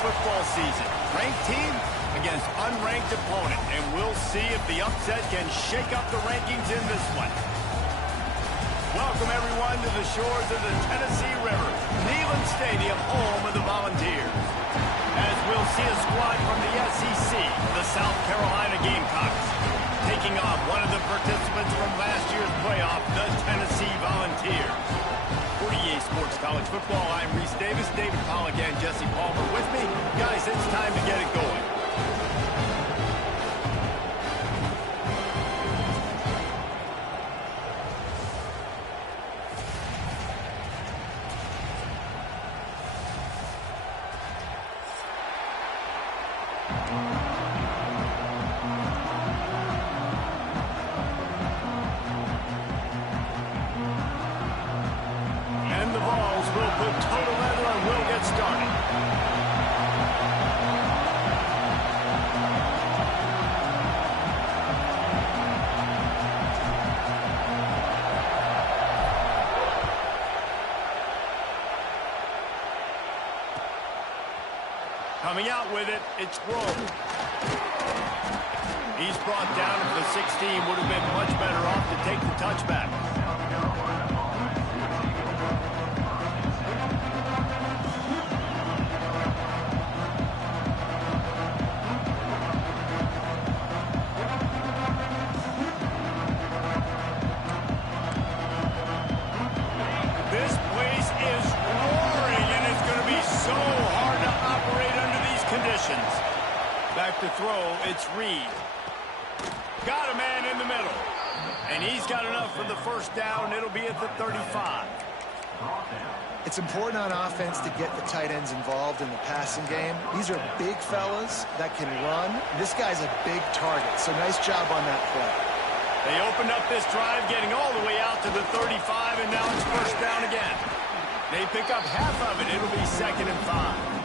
football season. Ranked team against unranked opponent, and we'll see if the upset can shake up the rankings in this one. Welcome, everyone, to the shores of the Tennessee River, Neyland Stadium, home of the Volunteers. As we'll see a squad from the SEC, the South Carolina Gamecocks, taking on one of the participants from last year's playoff, the Tennessee Volunteers. For EA Sports College Football, I'm Reese Davis, David Pollack, and Jesse Palmer with me. Guys, it's time to get it going. And the balls will put total leather and we'll get started. Coming out with it, it's Rowe. He's brought down to the 16. Would have been much better off to take the touchback. This place is roaring, and it's going to be so hard to operate under these conditions. Back to throw, it's Reed. Got a man in the middle. And he's got enough for the first down. It'll be at the 35. It's important on offense to get the tight ends involved in the passing game. These are big fellas that can run. This guy's a big target, so nice job on that play. They opened up this drive, getting all the way out to the 35, and now it's first down again. They pick up half of it. It'll be 2nd and 5.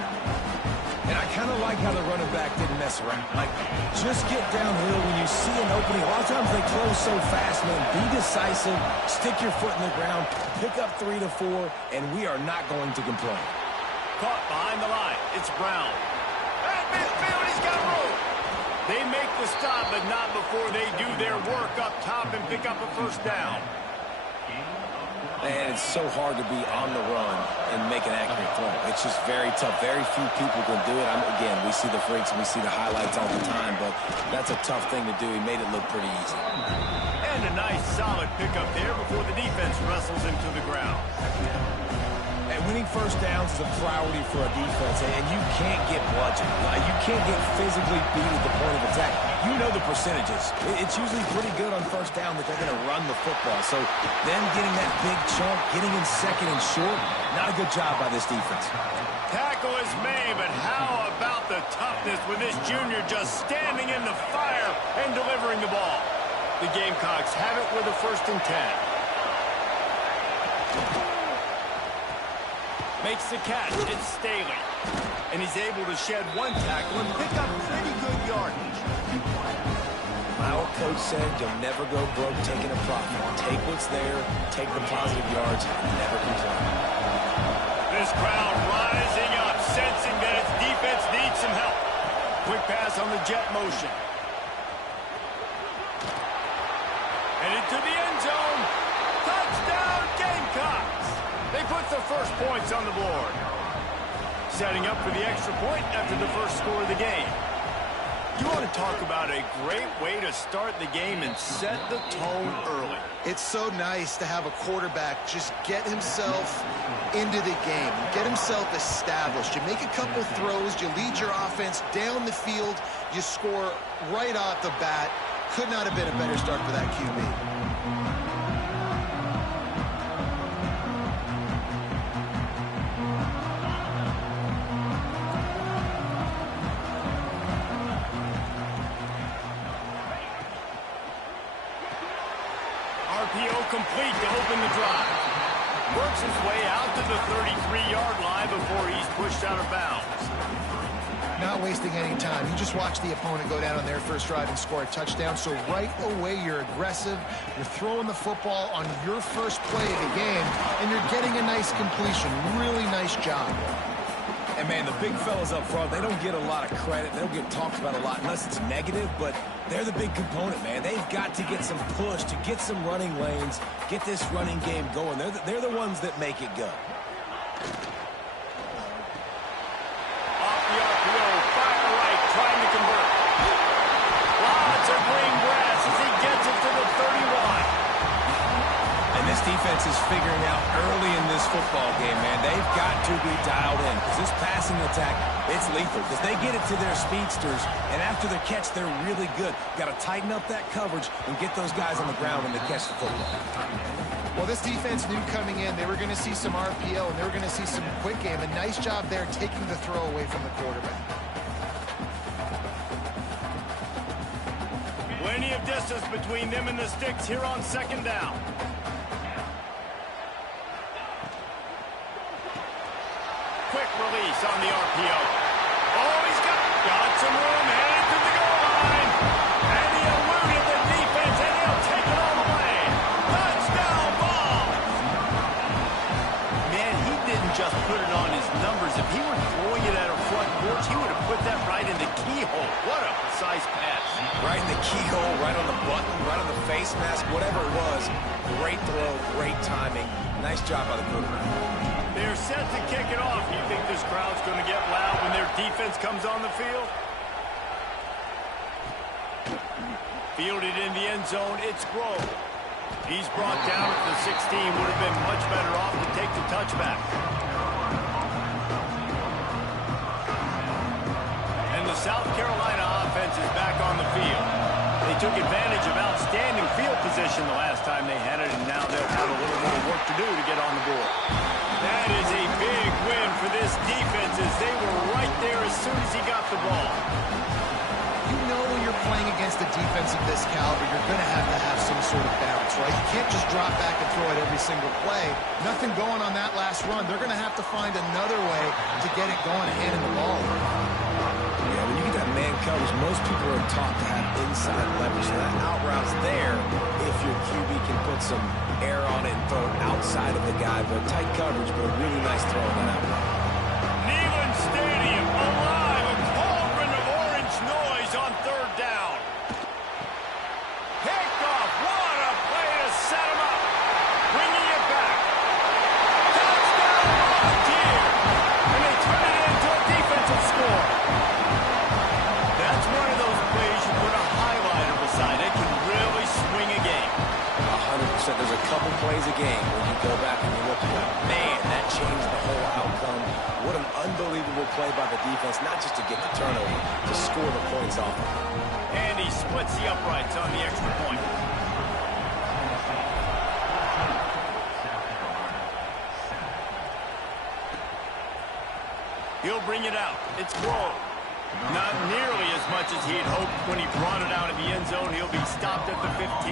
And I kind of like how the running back didn't mess around. Like, just get downhill when you see an opening. A lot of times they close so fast, man. Be decisive, stick your foot in the ground, pick up 3 to 4, and we are not going to complain. Caught behind the line. It's Brown. At midfield, he's got room. They make the stop, but not before they do their work up top and pick up a first down. And it's so hard to be on the run and make an accurate throw. It's just very tough. Very few people can do it. Again, we see the freaks and we see the highlights all the time, but that's a tough thing to do. He made it look pretty easy. And a nice, solid pickup there before the defense wrestles him to the ground. And winning first downs is a priority for a defense, and you can't get bludgeoned. You can't get physically beat at the point of attack. You know the percentages. It's usually pretty good on first down that they're going to run the football. So them getting that big chunk, getting in 2nd and short, not a good job by this defense. Tackle is made, but how about the toughness with this junior just standing in the fire and delivering the ball? The Gamecocks have it with a 1st and 10. Makes the catch. It's Staley. And he's able to shed one tackle and pick up pretty good yardage. My old coach said you'll never go broke taking a profit. Take what's there, take the positive yards, and never complain. This crowd rising up, sensing that its defense needs some help. Quick pass on the jet motion. Headed to the end zone. Touchdown, Gamecocks! They put the first points on the board. Setting up for the extra point after the first score of the game. You want to talk about a great way to start the game and set the tone early. It's so nice to have a quarterback just get himself into the game, get himself established. You make a couple throws, you lead your offense down the field, you score right off the bat. Could not have been a better start for that QB. RPO complete to open the drive. Works his way out to the 33-yard line before he's pushed out of bounds. Not wasting any time. You just watch the opponent go down on their first drive and score a touchdown. So right away, you're aggressive. You're throwing the football on your first play of the game, and you're getting a nice completion. Really nice job. And And, man, the big fellas up front, they don't get a lot of credit. They don't get talked about a lot unless it's negative, but they're the big component, man. They've got to get some push, to get some running lanes, get this running game going. They're the ones that make it go. Off the RPO, fire right, trying to convert. Lots of green grass as he gets it to the 31. And this defense is figuring out early in this football game, man. They've got to be dialed in because this passing attack, it's lethal because they get it to their speedsters, and after the catch, they're really good. Got to tighten up that coverage and get those guys on the ground when they catch the football. Well, this defense knew coming in they were going to see some RPO and they were going to see some quick game. A nice job there taking the throw away from the quarterback. Plenty of distance between them and the sticks here on second down. Quick release on the RPO. Oh, he's got some room, headed to the goal line. And he eluded the defense, and he'll take it all the way. Touchdown ball. Man, he didn't just put it on his numbers. If he were throwing it at a front porch, he would have put that right in the keyhole. What a precise pass. Right in the keyhole, right on the button, right on the face mask, whatever it was. Great throw, great timing. Nice job by the quarterback. They're set to kick it off. You think this crowd's going to get loud when their defense comes on the field? Fielded in the end zone, it's Grove. He's brought down at the 16. Would have been much better off to take the touchback. And the South Carolina offense is back on the field. They took advantage of outstanding field position the last time they had it, and now they'll have a little more work to do to get on the board. That is a big win for this defense as they were right there as soon as he got the ball. You know when you're playing against a defense of this caliber, you're going to have some sort of balance, right? You can't just drop back and throw it every single play. Nothing going on that last run. They're going to have to find another way to get it going and handing the ball. Yeah, when you get that man coverage, most people are taught to have inside leverage. So that out route's there if your QB can put some air on it and throw it outside of the guy. But tight coverage, but a really nice throw on that out route. Neyland Stadium alive, a cauldron of orange noise on third down. Picked off, what a play to set him up. Bringing it back. Touchdown Volunteer. And they turn it into a defensive score. That's one of those plays you put a highlighter beside it, can really swing a game. 100%. There's a couple plays a game when you go back and you look at it. Man, that changed the whole outcome. What an unbelievable play by the defense, not just to get the turnover, to score the points off. And he splits the uprights on the extra point. He'll bring it out. It's Grove. Not nearly as much as he had hoped when he brought it out of the end zone. He'll be stopped at the 15.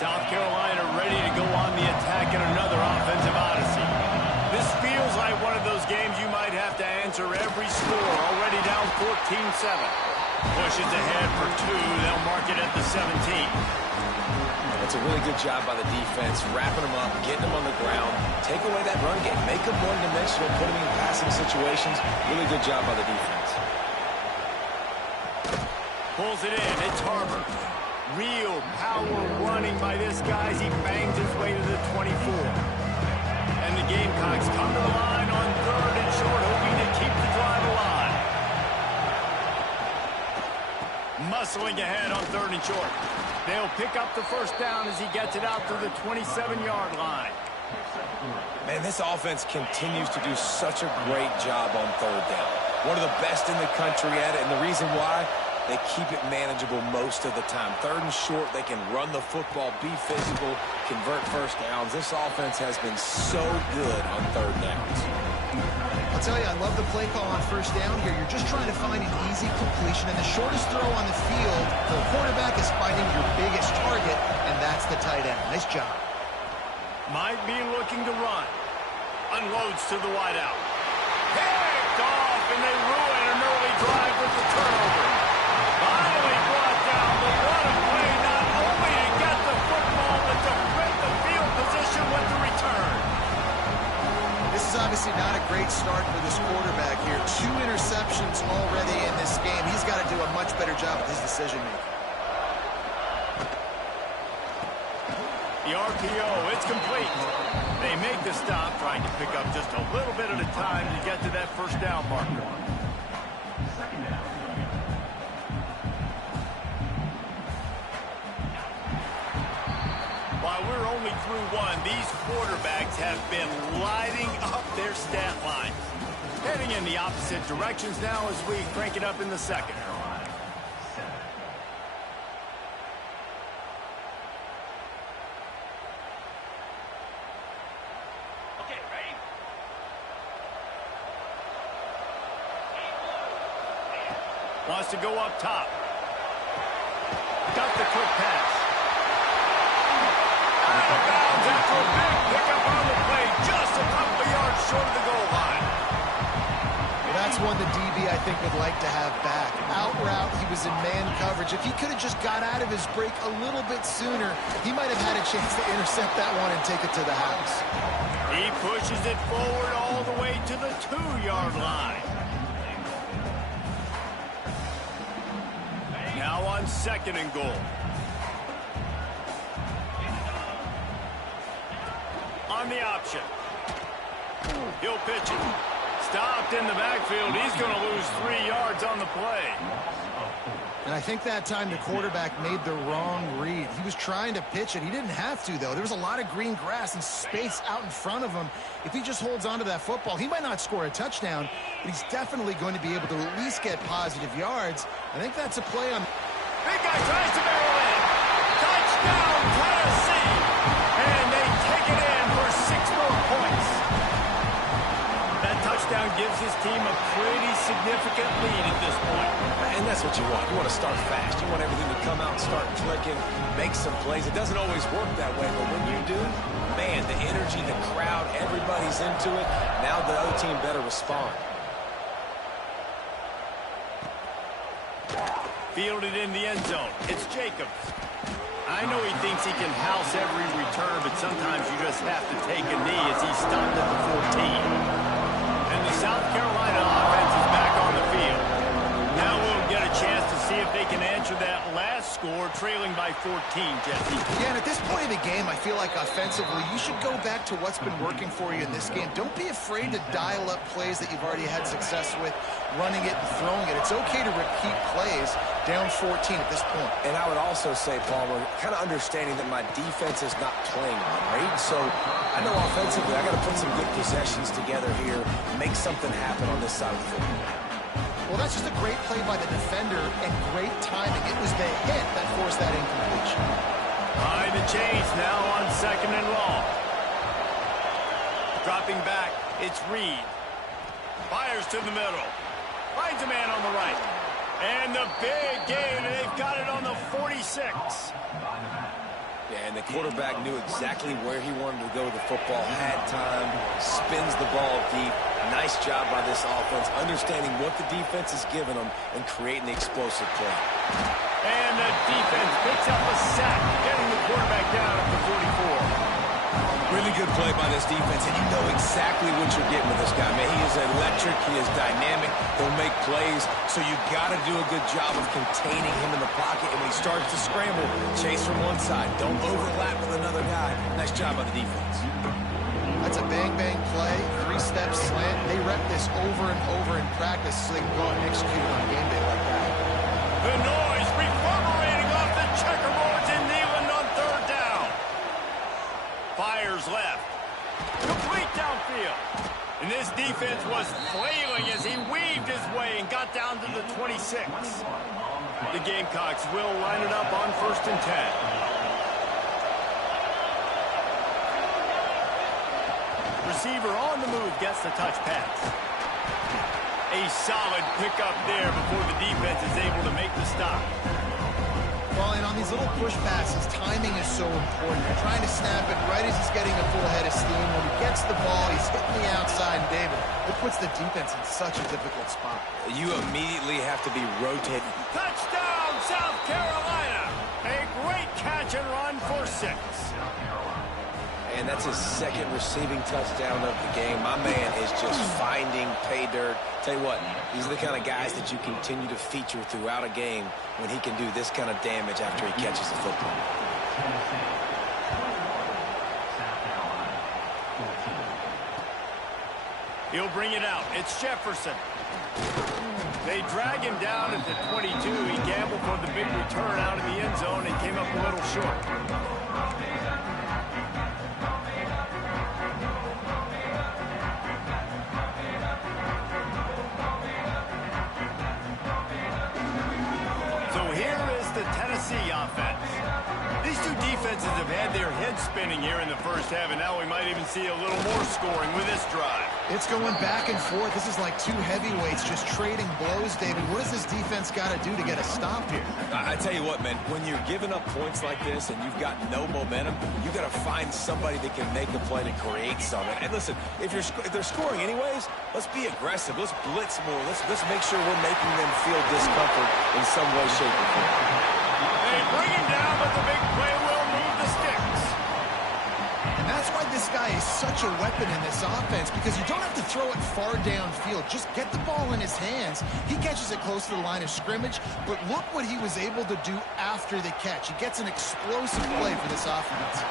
South Carolina ready to go on the attack in another offensive odyssey. This feels like one of those games you might have to answer every score. Already down 14-7. Pushes ahead for two. They'll mark it at the 17. That's a really good job by the defense, wrapping them up, getting them on the ground, take away that run game, make them one-dimensional, put them in passing situations. Really good job by the defense. Pulls it in. It's Harbor. Real power running by this guy as he bangs his way to the 24. And the Gamecocks come to the line on third and short, hoping to keep the drive alive. Muscling ahead on third and short. They'll pick up the first down as he gets it out to the 27-yard line. Man, this offense continues to do such a great job on third down. One of the best in the country at it, and the reason why, they keep it manageable most of the time. Third and short, they can run the football, be physical, convert first downs. This offense has been so good on third downs. I'll tell you, I love the play call on first down here. You're just trying to find an easy completion, and the shortest throw on the field, the quarterback is fighting your biggest target, and that's the tight end. Nice job. Might be looking to run. Unloads to the wideout. Picked off, and they ruin an early drive with the turnover. Finally brought down, but what a play, not only to get the football, but to break the field. Obviously not a great start for this quarterback here. 2 interceptions already in this game. He's got to do a much better job with his decision-making. The RPO, it's complete. They make the stop, trying to pick up just a little bit at a time to get to that first down marker. While we're only through one, these quarterbacks have been lighting up their stat lines. Heading in the opposite directions now as we crank it up in the second. Okay, ready? Wants to go up top. Got the quick pass. Out of bounds after a big pickup on the play, just a couple of yards short of the goal line. Well, that's one the DB, I think, would like to have back. Out route, he was in man coverage. If he could have just got out of his break a little bit sooner, he might have had a chance to intercept that one and take it to the house. He pushes it forward all the way to the 2-yard line. Now on 2nd and goal. On the option. He'll pitch it. Stopped in the backfield. He's going to lose 3 yards on the play. And I think that time the quarterback made the wrong read. He was trying to pitch it. He didn't have to, though. There was a lot of green grass and space out in front of him. If he just holds on to that football, he might not score a touchdown, but he's definitely going to be able to at least get positive yards. I think that's a play on... Big guy tries to barrel in. Touchdown, Tennessee. And they take it in for 6 more points. That touchdown gives his team a pretty significant lead at this point. And that's what you want. You want to start fast. You want everything to come out and start clicking, make some plays. It doesn't always work that way, but when you do, man, the energy, the crowd, everybody's into it. Now the other team better respond. Fielded in the end zone. It's Jacobs. I know he thinks he can house every return, but sometimes you just have to take a knee as he's stopped at the 14. And the South Carolina offense is back on the field. Now we'll get a chance to see if they can answer that last score, trailing by 14, Jesse. Yeah, and at this point of the game, I feel like offensively, you should go back to what's been working for you in this game. Don't be afraid to dial up plays that you've already had success with, running it and throwing it. It's okay to repeat plays down 14 at this point. And I would also say, Palmer, kind of understanding that my defense is not playing great, so I know offensively I got to put some good possessions together here, make something happen on this side of the football. Well, that's just a great play by the defender and great timing. It was the hit that forced that incompletion. Behind the chains now on 2nd and long. Dropping back, it's Reed. Fires to the middle. Finds a man on the right. And the big gain, and they've got it on the 46. Yeah, and the quarterback knew exactly where he wanted to go with the football, had time, spins the ball deep. Nice job by this offense, understanding what the defense is giving them and creating the explosive play. And the defense picks up a sack, getting the quarterback down at the 44. Really good play by this defense, and you know exactly what you're getting with this guy, man. He is electric, he is dynamic, he'll make plays, so you got to do a good job of containing him in the pocket, and when he starts to scramble, chase from one side. Don't overlap with another guy. Nice job by the defense. That's a bang-bang play, 3-step slant. They rep this over and over in practice so they can go out and execute it on game day like that. The noise reverberating off the checkerboards in Neyland on 3rd down. Fires left. Complete downfield. And this defense was flailing as he weaved his way and got down to the 26. The Gamecocks will line it up on 1st and 10. Receiver on the move gets the touch pass. A solid pickup there before the defense is able to make the stop. Well, and on these little push passes, timing is so important. You're trying to snap it right as he's getting a full head of steam. When he gets the ball, he's hitting the outside, and David, it puts the defense in such a difficult spot. You immediately have to be rotating. Touchdown, South Carolina! A great catch and run for 6. And that's his second receiving touchdown of the game. My man is just finding pay dirt. Tell you what, these are the kind of guys that you continue to feature throughout a game when he can do this kind of damage after he catches the football. He'll bring it out. It's Jefferson. They drag him down at the 22. He gambled for the big return out in the end zone and came up a little short. So here is the Tennessee offense. These two defenses have had their heads spinning here in the first half, and now we might even see a little more scoring with this drive. It's going back and forth. This is like two heavyweights just trading blows, David. What does this defense got to do to get a stop here? I tell you what, man, when you're giving up points like this and you've got no momentum, you got to find somebody that can make a play to create something. And listen, if they're scoring anyways, let's be aggressive. Let's blitz more. Let's make sure we're making them feel discomfort in some way, shape, or form. They bring him down, but the big play will move the sticks. And that's why this guy is such a weapon in this offense, because you don't have to throw it far downfield. Just get the ball in his hands. He catches it close to the line of scrimmage, but look what he was able to do after the catch. He gets an explosive play for this offense.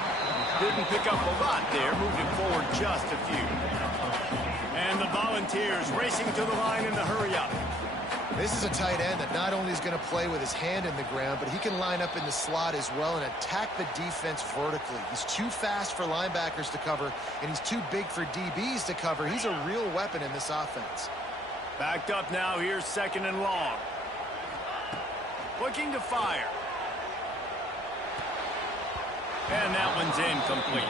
Didn't pick up a lot there, moved it forward just a few. And the Volunteers racing to the line in the hurry-up. This is a tight end that not only is going to play with his hand in the ground, but he can line up in the slot as well and attack the defense vertically. He's too fast for linebackers to cover, and he's too big for DBs to cover. He's a real weapon in this offense. Backed up now, here's second and long. Looking to fire. And that one's incomplete.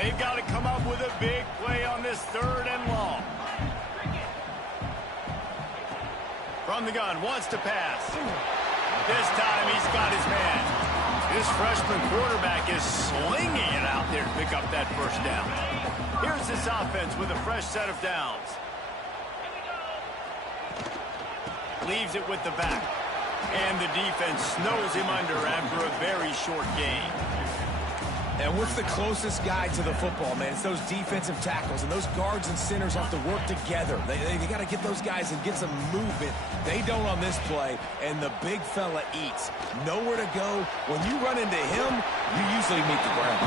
They've got to come up with a big play on this third and long. From the gun, wants to pass. This time he's got his man. This freshman quarterback is slinging it out there to pick up that first down. Here's this offense with a fresh set of downs. Leaves it with the back. And the defense snows him under after a very short gain. And what's the closest guy to the football, man? It's those defensive tackles, and those guards and centers have to work together. They got to get those guys and get some movement. They don't on this play, and the big fella eats. Nowhere to go. When you run into him, you usually meet the ground.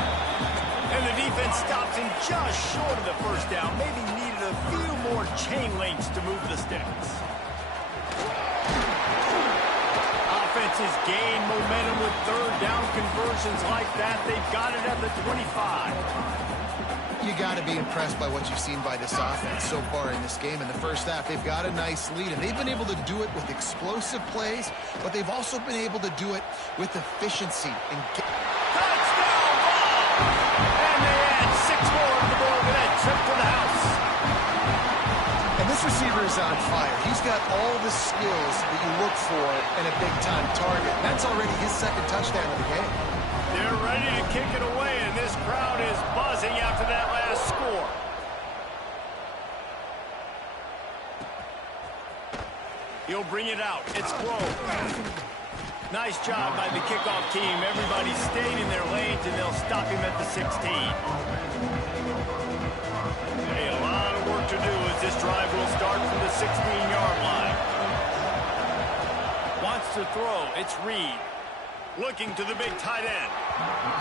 And the defense stops him just short of the first down. Maybe needed a few more chain links to move the sticks. Offenses gain momentum with third down conversions like that. They've got it at the 25. You got to be impressed by what you've seen by this offense so far in this game. In the first half, they've got a nice lead, and they've been able to do it with explosive plays, but they've also been able to do it with efficiency. Touchdown ball! And they add 6 more on the board with that trip to the house. And this receiver is on fire. He's got all the skills that you look for in a big-time target. That's already his second touchdown of the game. They're ready to kick it away, and this crowd is buzzing after that last score. He'll bring it out. It's Grove. Nice job by the kickoff team. Everybody stayed in their lanes, and they'll stop him at the 16. A lot of work to do as this drive will start from the 16-yard line. Wants to throw. It's Reed. Looking to the big tight end.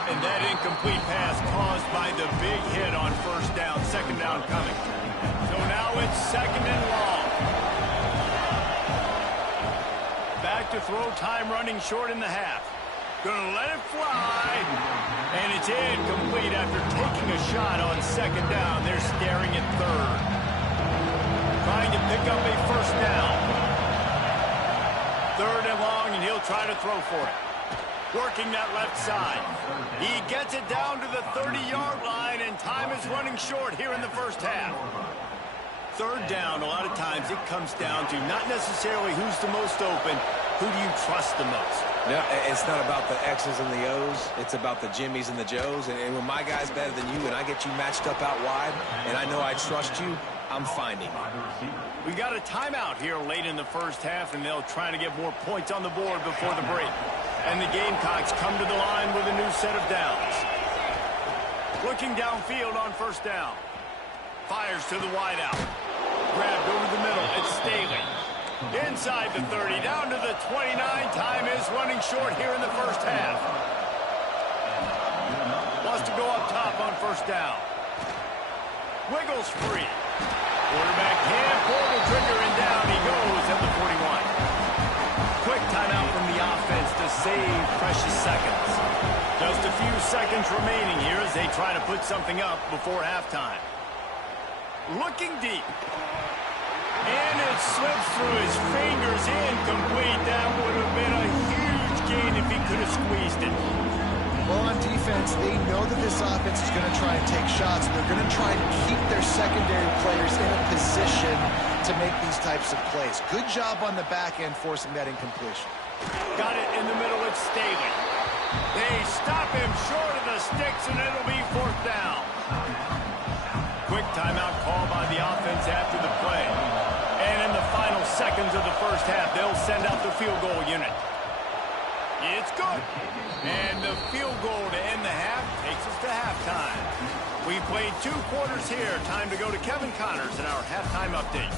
And that incomplete pass caused by the big hit on first down. Second down coming. So now it's second and long. Back to throw time, running short in the half. Gonna let it fly. And it's incomplete after taking a shot on second down. They're staring at third. Trying to pick up a first down. Third and long, and he'll try to throw for it. Working that left side. He gets it down to the 30-yard line, and time is running short here in the first half. Third down, a lot of times it comes down to not necessarily who's the most open, who do you trust the most? No, it's not about the X's and the O's. It's about the Jimmies and the Joes. And when my guy's better than you and I get you matched up out wide and I know I trust you, I'm finding. We got a timeout here late in the first half, and they'll try to get more points on the board before the break. And the Gamecocks come to the line with a new set of downs. Looking downfield on first down. Fires to the wideout. Grabbed over the middle. It's Staley. Inside the 30, down to the 29. Time is running short here in the first half. Wants to go up top on first down. Wiggles free. Quarterback can't pull the trigger, and down he goes at the 41. Quick timeout from the offense to save precious seconds. Just a few seconds remaining here as they try to put something up before halftime. Looking deep. And it slips through his fingers, incomplete. That would have been a huge gain if he could have squeezed it. Well, on defense, they know that this offense is going to try and take shots, and they're going to try and keep their secondary players in a position to make these types of plays. Good job on the back end forcing that incompletion. Got it in the middle, it's Staley. They stop him short of the sticks, and it'll be fourth down. Quick timeout call by the offense after the play. And in the final seconds of the first half, they'll send out the field goal unit. It's good. And the field goal to end the half takes us to halftime. We played 2 quarters here. Time to go to Kevin Connors in our halftime update.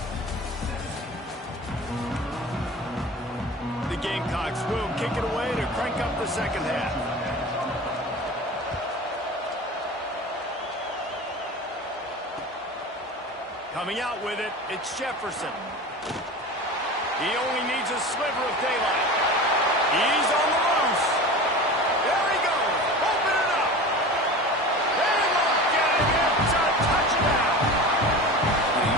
The Gamecocks will kick it away to crank up the second half. Coming out with it, it's Jefferson. He only needs a sliver of daylight. He's on the loose. There he goes. Open it up. They look at him. It's a touchdown.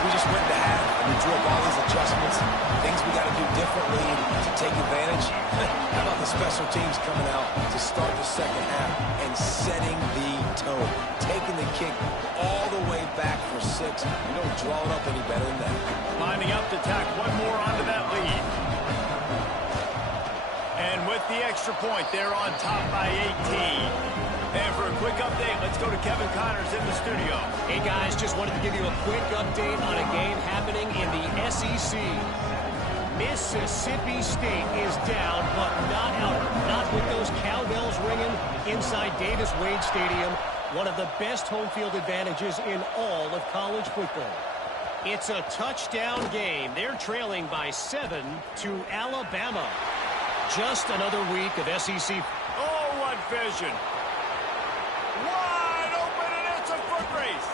We just went to half, and we drew up all these adjustments, things we got to do differently to take advantage. How about the special teams coming out to start the second half and setting the tone, taking the kick all the way back for 6. You don't draw it up any better than that. Lining up to tack one more onto that lead. And with the extra point, they're on top by 18. And for a quick update, let's go to Kevin Connors in the studio. Hey, guys, just wanted to give you a quick update on a game happening in the SEC. Mississippi State is down, but not out. Not with those cowbells ringing inside Davis-Wade Stadium, one of the best home field advantages in all of college football. It's a touchdown game. They're trailing by 7 to Alabama. Just another week of SEC. Oh, what vision. Wide open, and it's a foot race.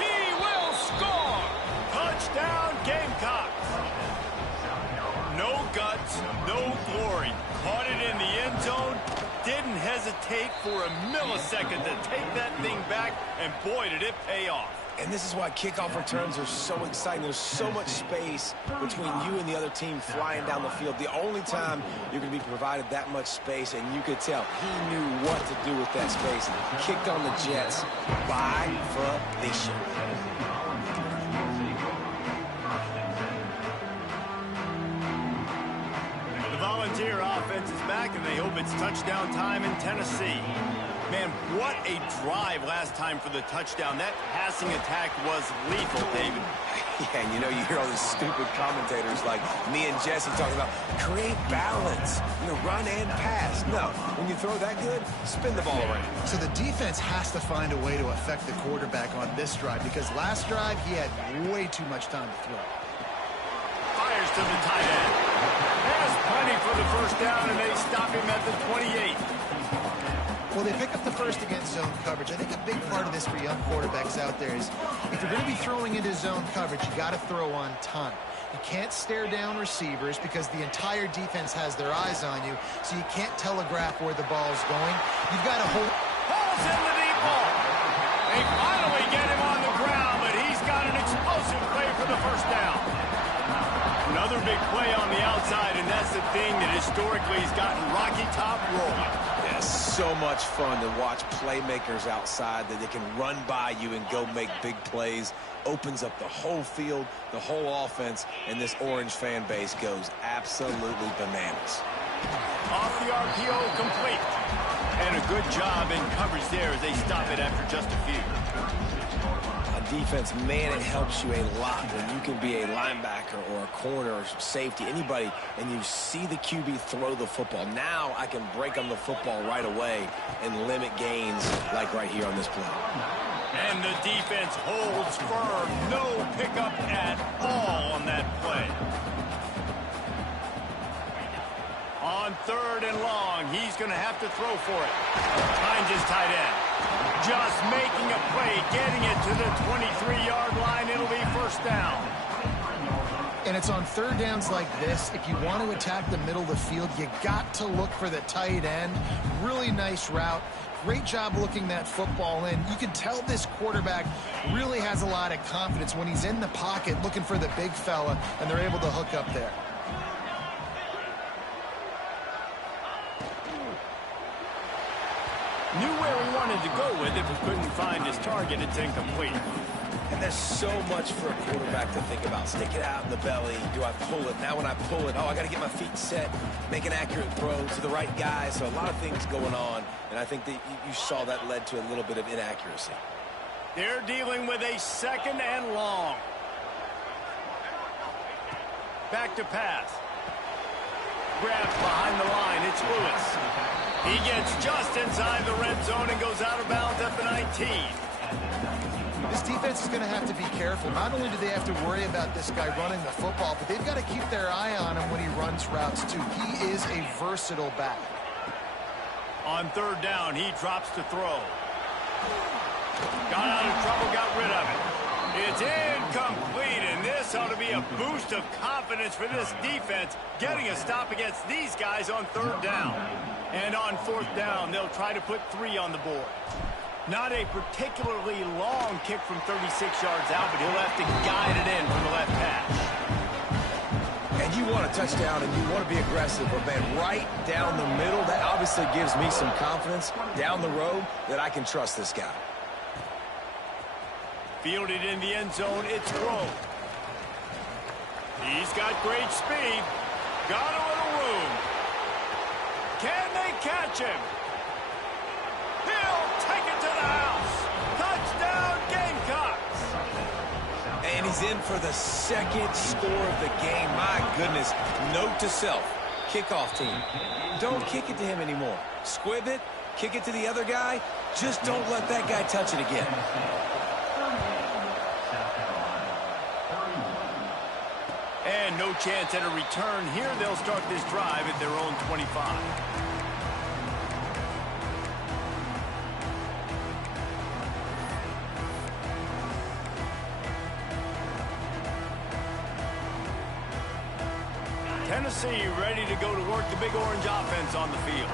He will score. Touchdown, Gamecocks. No guts, no glory. Caught it in the end zone. Didn't hesitate for a millisecond to take that thing back, and boy, did it pay off. And this is why kickoff returns are so exciting. There's so much space between you and the other team flying down the field. The only time you're going to be provided that much space, and you could tell he knew what to do with that space. Kicked on the Jets by Felicia. The Volunteer offense is back, and they hope it's touchdown time in Tennessee. Man, what a drive last time for the touchdown. That passing attack was lethal, David. Yeah, and you know, you hear all these stupid commentators like me and Jesse talking about create balance, run and pass. No, when you throw that good, spin the ball around. So the defense has to find a way to affect the quarterback on this drive, because last drive he had way too much time to throw. Fires to the tight end. Has plenty for the first down, and they stop him at the 28. Well, they pick up the first against zone coverage. I think a big part of this for young quarterbacks out there is if you're going to be throwing into zone coverage, you got to throw on time. You can't stare down receivers because the entire defense has their eyes on you, so you can't telegraph where the ball's going. You've got to hold. Pulls in the deep ball. They finally get him on the ground, but he's got an explosive play for the first down. Another big play on the outside, and that's the thing that historically has gotten Rocky Top rolling. Yeah, so much fun to watch playmakers outside that they can run by you and go make big plays. Opens up the whole field, the whole offense, and this Orange fan base goes absolutely bananas. Off the RPO, complete. And a good job in coverage there as they stop it after just a few. defense, man, it helps you a lot when you can be a linebacker or a corner or safety, anybody, and you see the QB throw the football. Now I can break on the football right away and limit gains like right here on this play. And the defense holds firm. No pickup at all on that play. On 3rd and long, he's going to have to throw for it. Finds his tight end. Just making a play, getting it to the 23-yard line. It'll be first down. And it's on 3rd downs like this. If you want to attack the middle of the field, you got to look for the tight end. Really nice route. Great job looking that football in. You can tell this quarterback really has a lot of confidence when he's in the pocket looking for the big fella, and they're able to hook up there. Knew where he wanted to go with it, but couldn't find his target. It's incomplete. And there's so much for a quarterback to think about. Stick it out in the belly. Do I pull it? Now when I pull it, oh, I got to get my feet set, make an accurate throw to the right guy. So a lot of things going on, and I think that you saw that led to a little bit of inaccuracy. They're dealing with a 2nd and long. Back to pass. Grabs behind the line. It's Lewis. He gets just inside the red zone and goes out of bounds at the 19. This defense is going to have to be careful. Not only do they have to worry about this guy running the football, but they've got to keep their eye on him when he runs routes, too. He is a versatile back. On 3rd down, he drops to throw. Got out of trouble, got rid of it. It's incomplete, and this ought to be a boost of confidence for this defense, getting a stop against these guys on 3rd down. And on 4th down, they'll try to put 3 on the board. Not a particularly long kick from 36 yards out, but he'll have to guide it in from the left hash. And you want a touchdown and you want to be aggressive, but man, right down the middle, that obviously gives me some confidence down the road that I can trust this guy. Fielded in the end zone, it's Grove. He's got great speed. Got a little room. Can they catch him? He'll take it to the house. Touchdown, Gamecocks. And he's in for the 2nd score of the game. My goodness. Note to self. Kickoff team. Don't kick it to him anymore. Squib it. Kick it to the other guy. Just don't let that guy touch it again. And no chance at a return here. They'll start this drive at their own 25. Tennessee ready to go to work the big orange offense on the field.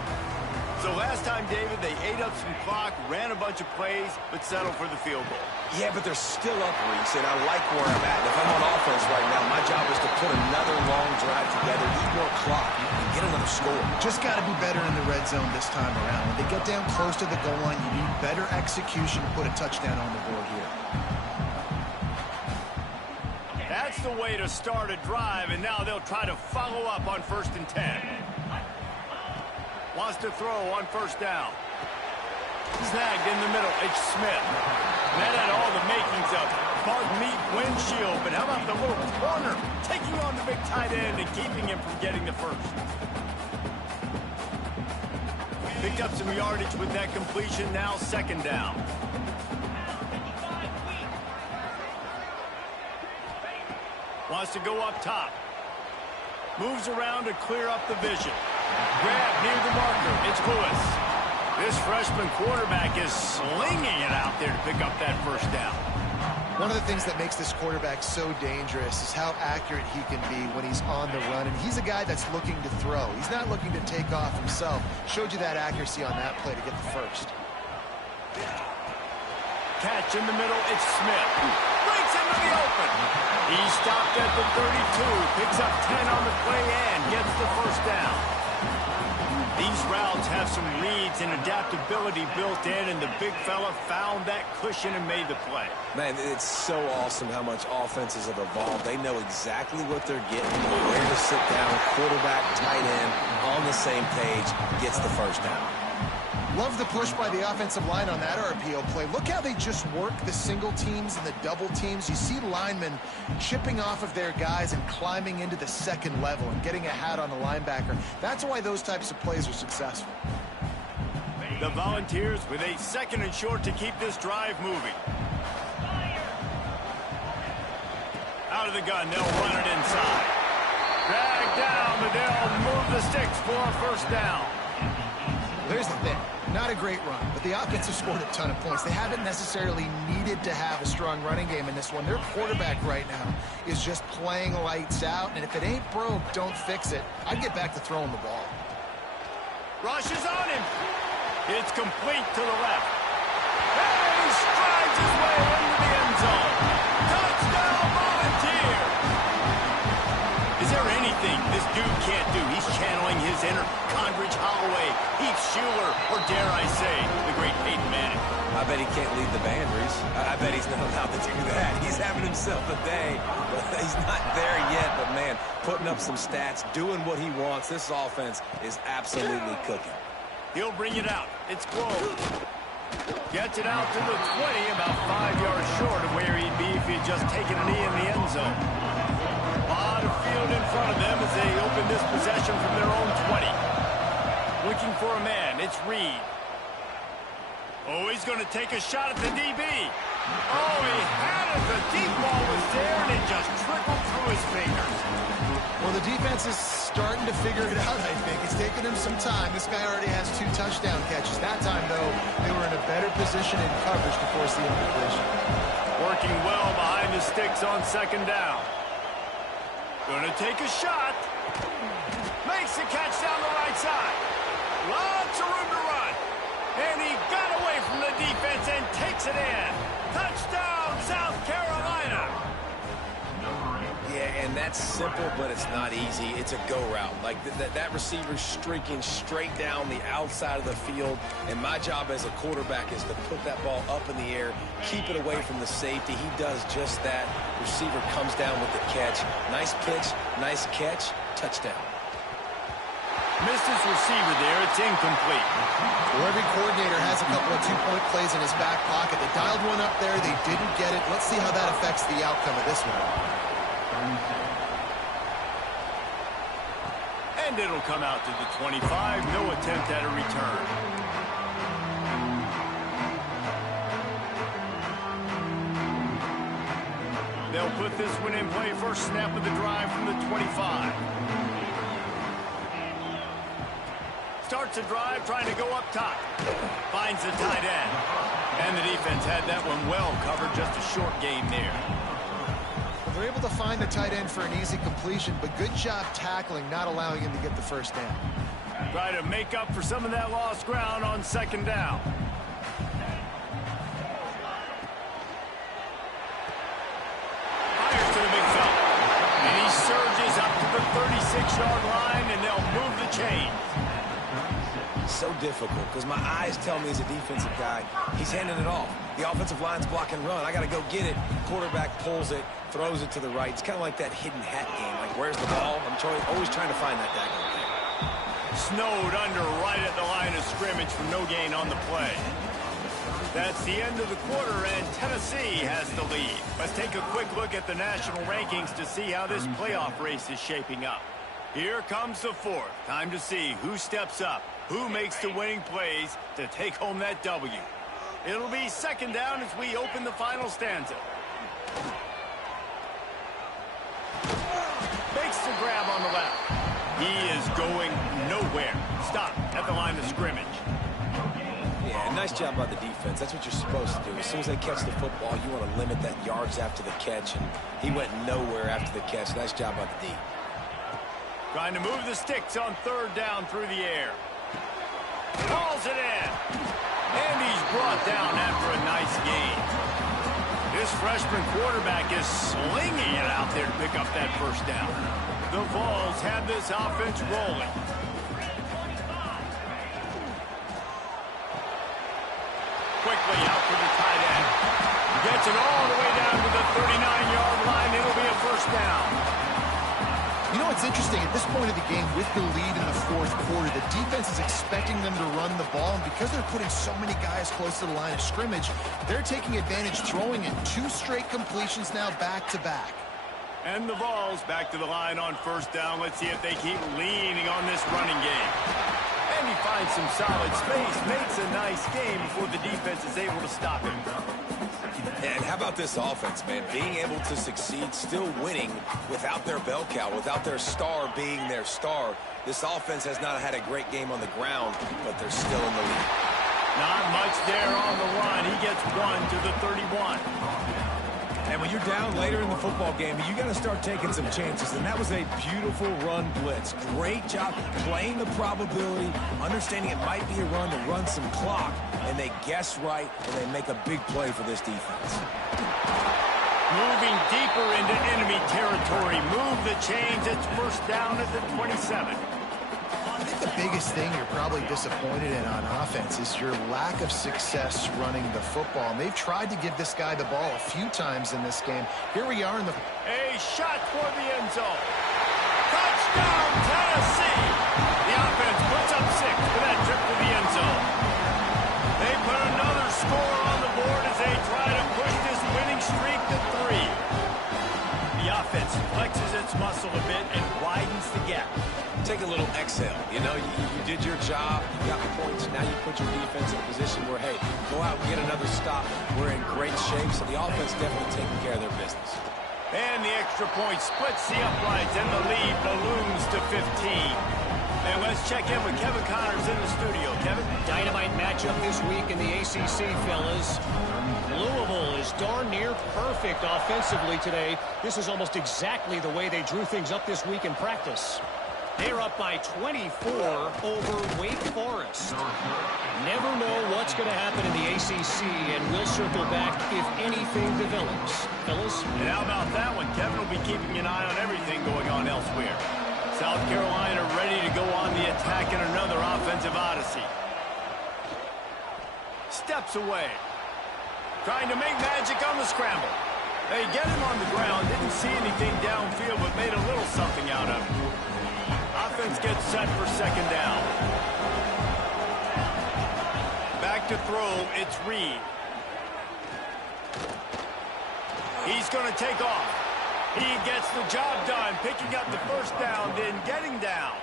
So last time, David, they ate up some clock, ran a bunch of plays, but settled for the field goal. Yeah, but they're still up, Reese, and I like where I'm at. And if I'm on offense right now, my job is to put another long drive together, eat more clock, and get another score. Just got to be better in the red zone this time around. When they get down close to the goal line, you need better execution to put a touchdown on the board here. That's the way to start a drive, and now they'll try to follow up on 1st and 10. Wants to throw on 1st down. Snagged in the middle. It's Smith. That had all the makings of bug meat windshield, but how about the little corner taking on the big tight end and keeping him from getting the first? Picked up some yardage with that completion. Now 2nd down. Wants to go up top. Moves around to clear up the vision. Grab near the marker. It's Lewis. This freshman quarterback is slinging it out there to pick up that 1st down. One of the things that makes this quarterback so dangerous is how accurate he can be when he's on the run. And he's a guy that's looking to throw. He's not looking to take off himself. Showed you that accuracy on that play to get the first. Catch in the middle. It's Smith. Breaks into the open. He stopped at the 32. Picks up 10 on the play and gets the 1st down. These routes have some reads and adaptability built in, and the big fella found that cushion and made the play. Man, it's so awesome how much offenses have evolved. They know exactly what they're getting, where to sit down, quarterback, tight end, on the same page, gets the 1st down. Love the push by the offensive line on that RPO play. Look how they just work the single teams and the double teams. You see linemen chipping off of their guys and climbing into the second level and getting a hat on the linebacker. That's why those types of plays are successful. The Volunteers with a 2nd and short to keep this drive moving. Out of the gun, they'll run it inside. Drag down, but they'll move the sticks for a first down. Here's the thing. Not a great run, but the offense has scored a ton of points. They haven't necessarily needed to have a strong running game in this one. Their quarterback right now is just playing lights out, and if it ain't broke, don't fix it. I'd get back to throwing the ball. Rush is on him. It's complete to the left. And he strides his way into the end zone. Touchdown, Volunteer! Is there anything this dude can't do? He's channeling his inner Condridge Holloway, Heath Schuler, or dare I say, the great Peyton Manning. I bet he can't lead the band, Reese. I bet he's not allowed to do that. He's having himself a day, but he's not there yet. But, man, putting up some stats, doing what he wants. This offense is absolutely cooking. He'll bring it out. It's close. Gets it out to the 20, about 5 yards short of where he'd be if he'd just taken a knee in the end zone. A lot of field in front of them as they open this possession from their own 20. Looking for a man. It's Reed. Oh, he's going to take a shot at the DB. Oh, he had it. The deep ball was there, and it just trickled through his fingers. Well, the defense is starting to figure it out, I think. It's taken them some time. This guy already has 2 touchdown catches. That time, though, they were in a better position in coverage to force the incompletion. Working well behind the sticks on 2nd down. Gonna take a shot. Makes the catch down the right side. Lots of room to run. And he got away from the defense and takes it in. Touchdown, South Carolina. Yeah, and that's simple, but it's not easy. It's a go route. Like that receiver's streaking straight down the outside of the field, and my job as a quarterback is to put that ball up in the air, keep it away from the safety. He does just that. Receiver comes down with the catch. Nice pitch, nice catch, touchdown. Missed his receiver there. It's incomplete. Well, every coordinator has a couple of 2-point plays in his back pocket. They dialed one up there. They didn't get it. Let's see how that affects the outcome of this one. And it'll come out to the 25. No attempt at a return. They'll put this one in play. First snap of the drive from the 25. Starts a drive trying to go up top. Finds the tight end. And the defense had that one well covered. Just a short game there. Well, they're able to find the tight end for an easy completion, but good job tackling, not allowing him to get the first down. Try to make up for some of that lost ground on 2nd down. Fires to the big fella. And he surges up to the 36-yard line, and they'll move the chains. So difficult because my eyes tell me as a defensive guy, he's handing it off. The offensive line's block and run. I got to go get it. Quarterback pulls it, throws it to the right. It's kind of like that hidden hat game. Like, where's the ball? I'm always trying to find that daggone thing. Snowed under right at the line of scrimmage for no gain on the play. That's the end of the quarter, and Tennessee has the lead. Let's take a quick look at the national rankings to see how this playoff race is shaping up. Here comes the 4th. Time to see who steps up, who makes the winning plays to take home that W. It'll be 2nd down as we open the final stanza. Makes the grab on the left. He is going nowhere. Stop at the line of scrimmage. Yeah, nice job by the defense. That's what you're supposed to do. As soon as they catch the football, you want to limit that yards after the catch, and he went nowhere after the catch. Nice job by the D. Trying to move the sticks on 3rd down through the air. Hauls it in. And he's brought down after a nice gain. This freshman quarterback is slinging it out there to pick up that first down. The Vols have this offense rolling. Quickly out to the tight end. Gets it all the way down to the 39-yard line. It'll be a first down. You know it's interesting. At this point of the game, with the lead in the fourth quarter, the defense is expecting them to run the ball, and because they're putting so many guys close to the line of scrimmage, they're taking advantage, throwing in 2 straight completions now back-to-back. And the Vols back to the line on first down. Let's see if they keep leaning on this running game. And he finds some solid space, makes a nice game before the defense is able to stop him. And how about this offense, man? Being able to succeed, still winning without their bell cow, without their star being their star. This offense has not had a great game on the ground, but they're still in the lead. Not much there on the run. He gets 1 to the 31. And when you're down later in the football game, you got to start taking some chances. And that was a beautiful run blitz. Great job playing the probability, understanding it might be a run to run some clock. And they guess right, and they make a big play for this defense. Moving deeper into enemy territory. Move the chains. It's first down at the 27. I think the biggest thing you're probably disappointed in on offense is your lack of success running the football. And they've tried to give this guy the ball a few times in this game. Here we are in the... A shot for the end zone. Touchdown, Tennessee! The offense puts up 6 for that trip to the end zone. They put another score on the board as they try to push this winning streak to 3. The offense flexes its muscle a bit and widens the gap. Take a little exhale. You know, you did your job, you got points, now you put your defense in a position where, hey, go out and get another stop. We're in great shape, so the offense definitely taking care of their business. And the extra point splits the uprights, and the lead balloons to 15. And let's check in with Kevin Connors in the studio. Kevin? Dynamite matchup this week in the ACC, fellas. Louisville is darn near perfect offensively today. This is almost exactly the way they drew things up this week in practice. They're up by 24 over Wake Forest. Never know what's going to happen in the ACC, and we'll circle back if anything develops. Fellas? And how about that one? Kevin will be keeping an eye on everything going on elsewhere. South Carolina ready to go on the attack in another offensive odyssey. Steps away. Trying to make magic on the scramble. They get him on the ground. Didn't see anything downfield, but made a little something out of it. Offense gets set for second down. Back to throw, it's Reed. He's going to take off. He gets the job done, picking up the first down, then getting down.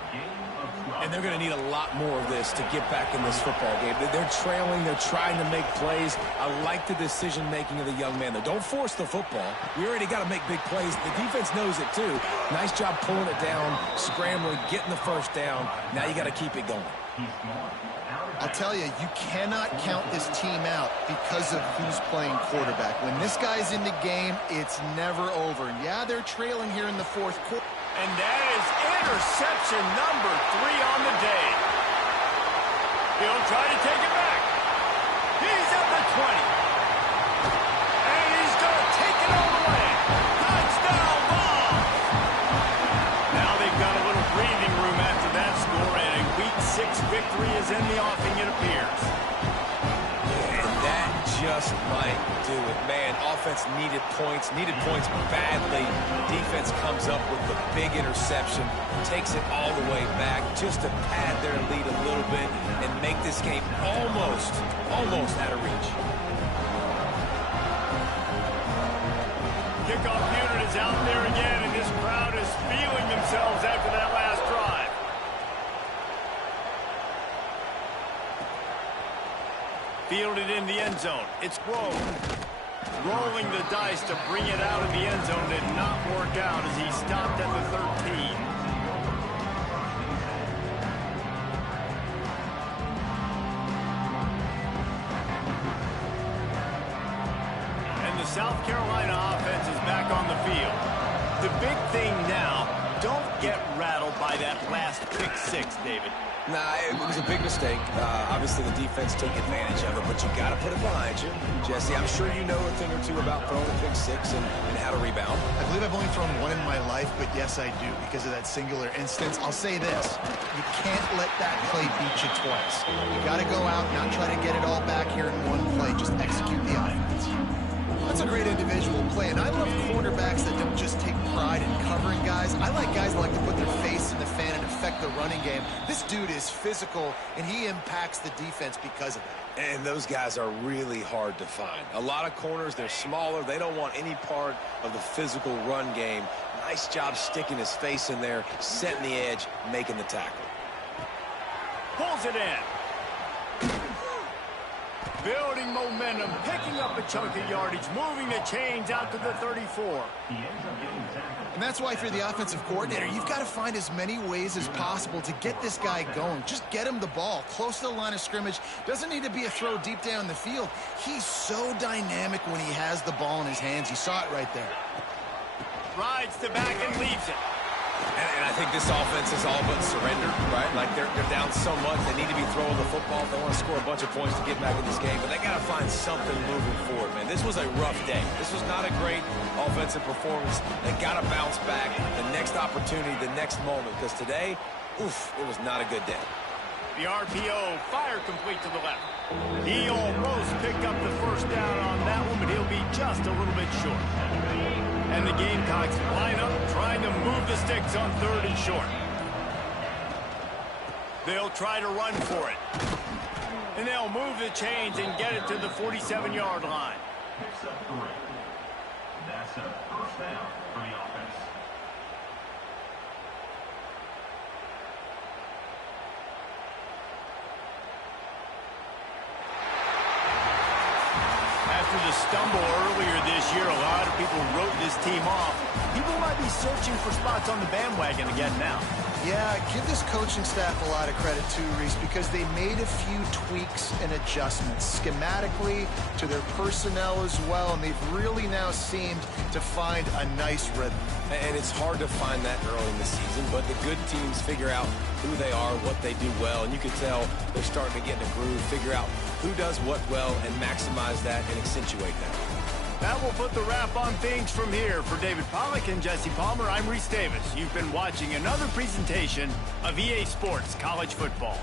And they're going to need a lot more of this to get back in this football game. They're trailing. They're trying to make plays. I like the decision-making of the young man, though. Don't force the football. We already got to make big plays. The defense knows it, too. Nice job pulling it down, scrambling, getting the first down. Now you got to keep it going. I'll tell you, you cannot count this team out because of who's playing quarterback. When this guy's in the game, it's never over. And yeah, they're trailing here in the fourth quarter. And that is interception number 3 on the day. He'll try to take it back. He's at the 20. And he's going to take it all the way. Touchdown ball. Now they've got a little breathing room after that score, and a Week 6 victory is in the offing, it appears. And that just might do it. Man, offense needed points badly. Defense comes up with the big interception, takes it all the way back just to pad their lead a little bit and make this game almost out of reach. Kickoff unit is out there again, and this crowd is feeling themselves after that last drive. Fielded in the end zone. It's Grove. Rolling the dice to bring it out of the end zone did not work out as he stopped at the 13. And the South Carolina offense is back on the field. The big thing now, don't get rattled by that last pick 6, David. Nah, it was a big mistake. Obviously, the defense took advantage of it, but you got to put it behind you. Jesse, I'm sure you know a thing or two about throwing a pick 6 and how to rebound. I believe I've only thrown one in my life, but yes, I do, because of that singular instance. I'll say this. You can't let that play beat you twice. You got to go out, not try to get it all back here in one play. Just execute the offense. That's a great individual play, and I love cornerbacks that don't just take pride in covering guys. I like guys that like to put their face in the fan and affect the running game. This dude is physical, and he impacts the defense because of it. And those guys are really hard to find. A lot of corners, they're smaller. They don't want any part of the physical run game. Nice job sticking his face in there, setting the edge, making the tackle. Pulls it in. Building momentum, picking up a chunk of yardage, moving the chains out to the 34. And that's why if you're the offensive coordinator, you've got to find as many ways as possible to get this guy going. Just get him the ball close to the line of scrimmage. Doesn't need to be a throw deep down the field. He's so dynamic when he has the ball in his hands. You saw it right there. Rides to back and leaves it. And I think this offense is all but surrendered, right? Like they're down so much, they need to be throwing the football. They want to score a bunch of points to get back in this game, but they got to find something moving forward, man. This was a rough day. This was not a great offensive performance. They got to bounce back the next opportunity, the next moment, because today, oof, it was not a good day. The RPO, fire complete to the left. He almost picked up the first down on that one, but he'll be just a little bit short. And the Gamecocks line up, trying to move the sticks on 3rd and short. They'll try to run for it. And they'll move the chains and get it to the 47-yard line. That's a first down for the offense. After the stumble earlier this year, a lot of people wrote this team off. People might be searching for spots on the bandwagon again now. Yeah, give this coaching staff a lot of credit too, Reese, because they made a few tweaks and adjustments schematically to their personnel as well, and they've really now seemed to find a nice rhythm. And it's hard to find that early in the season, but the good teams figure out who they are, what they do well, and you can tell they're starting to get in a groove, figure out who does what well, and maximize that and accentuate that. That will put the wrap on things from here. For David Pollack and Jesse Palmer, I'm Reese Davis. You've been watching another presentation of EA Sports College Football.